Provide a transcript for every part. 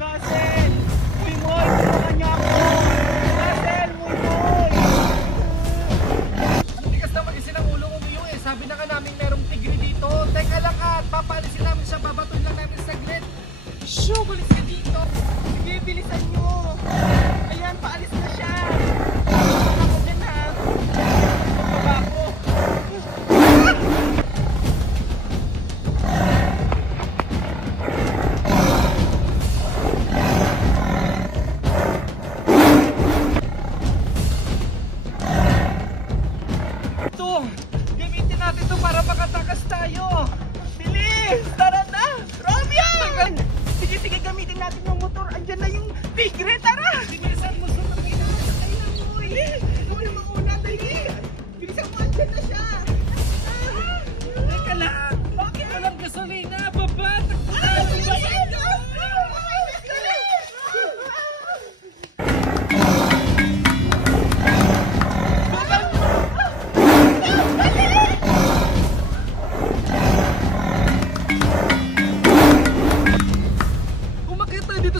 Russell! Muy Moy! Tulungan niyo ako! Russell! Muy Moy! Tigas na mag-isin ang ulo ko ngayon eh. Sabi na nga namin merong tigre dito. Teka lang at papaalisin namin siya. Babatuin lang namin saglit. Shoo! Balis ka dito! Sige, bilisan niyo! Ayan, paalis na siya! Ako dyan ha! Baba ako! Gamitin natin ito para makatakas tayo. Bilis! Tara na! Romeo! Sige, sige, gamitin natin yung motor. Andyan na yung tigre. Tara! Bilisan mo sa mga inakasakay na mo. Ikaw na mauna, dali. Bilisan mo, andyan na siya. Teka lang. Bakit walang gasolina? Baba!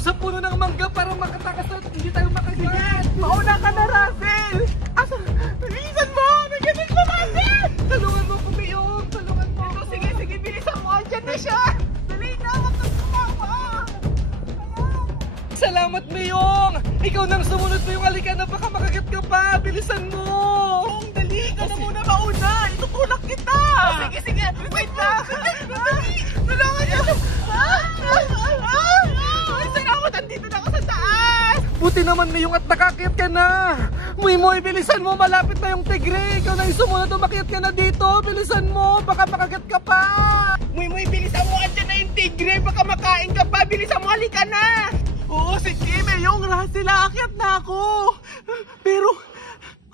Sa puno ng mangga para makatakas na hindi tayo makagat. Mauna ka na, Russell! Asa? Bilisan mo! Nagganit na, Russell! Tulungan mo, Kumiyong! Tulungan mo! Ito, sige, sige, bilisan mo! Andyan na siya! Dali na! Huwag kang tumawa! Salamat, Miyong! Ikaw nang sumunod mo yung alikan na baka makagat ka pa! Bilisan mo! Miyong, dali ka na muna mauna! Itutulak kita! Sige, sige! Wait lang! Dali! Tulungan niyo! Dito na ako sa taas! Buti naman Miyong at nakakit ka na! Muy Moy, bilisan mo! Malapit na yung tigre! Ikaw na yung sumunod, umakyat ka na dito! Bilisan mo! Baka makagat ka pa! Muy Moy, bilisan mo! Andyan na yung tigre! Baka makain ka pa! Bilisan mo! Halika na! Oo, sige Miyong! Russell, aakyat na ako! Pero,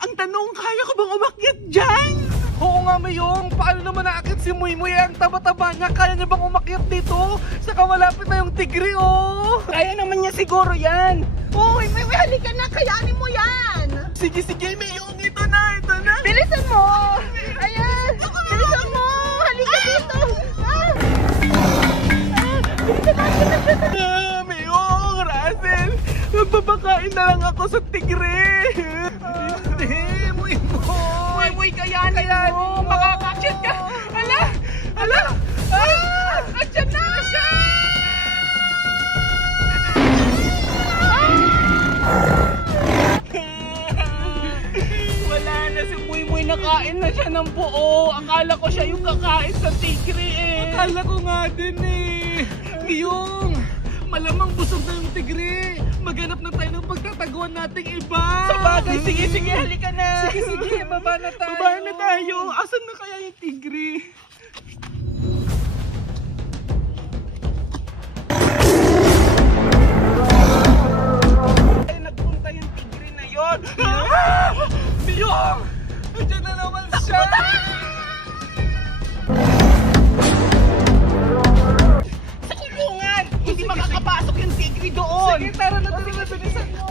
ang tanong, kaya ko bang umakyat dyan? Oo nga Miyong! Paano naman naakit si Muy Moy? Ang taba-taba niya! Kaya niya bang umakyat dito? Saka malapit na yung tigre, oh! Kaya naman niya siguro yan! Oh, Muy Moy, halika na! Kayanin mo yan! Sige, sige Miyong! Ito na! Ito na! Bilisan mo! Ayan! Bilisan mo! Halika dito! Bilisan natin! Miyong! Russell! Babakain na lang ako sa tigre! Hindi! Muy Moy! Muy Moy, kayanin mo! Makakakit ka! Hala! Hala! Andyan na siya! Wala na si Muy Moy, nakain na siya ng buo. Akala ko siya yung kakain sa tigre eh. Akala ko nga din eh. Miyong, malamang busog na yung tigre. Maghanap na tayo ng pagtataguan nating iba. Sa bagay, sige, sige, halika na. Sige, sige, baba na tayo. Baba na tayo. Asan na kaya yung tigre? Ay, nagpunta yung tigre na yun. Miyong! Andiyan na naman siya! Sa kulungan! Hindi makakapasok yung tigre doon! Sige, tara na, tara na, bilisan mo!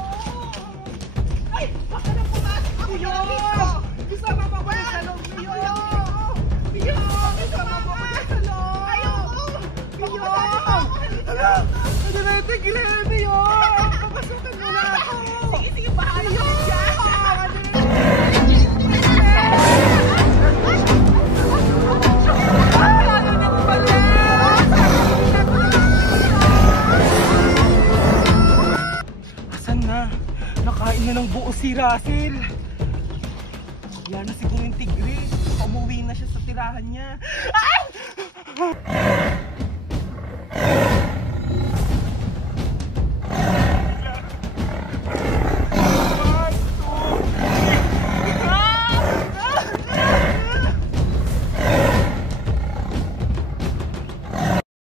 Ay! Baka na pumasok ako na dito! Isama pa ba sa loob, Miyong? Miyong! Isama pa ba sa loob? Ayoko! Miyong! Ano na yung tigre, Miyong? Papasukan mo na ako! Sige, sige, bahala ka dyan! Asan na? Nakain na ng buo si Russell. Yan na siguro yung tigre. Umuwi na siya sa tirahan niya. Ah!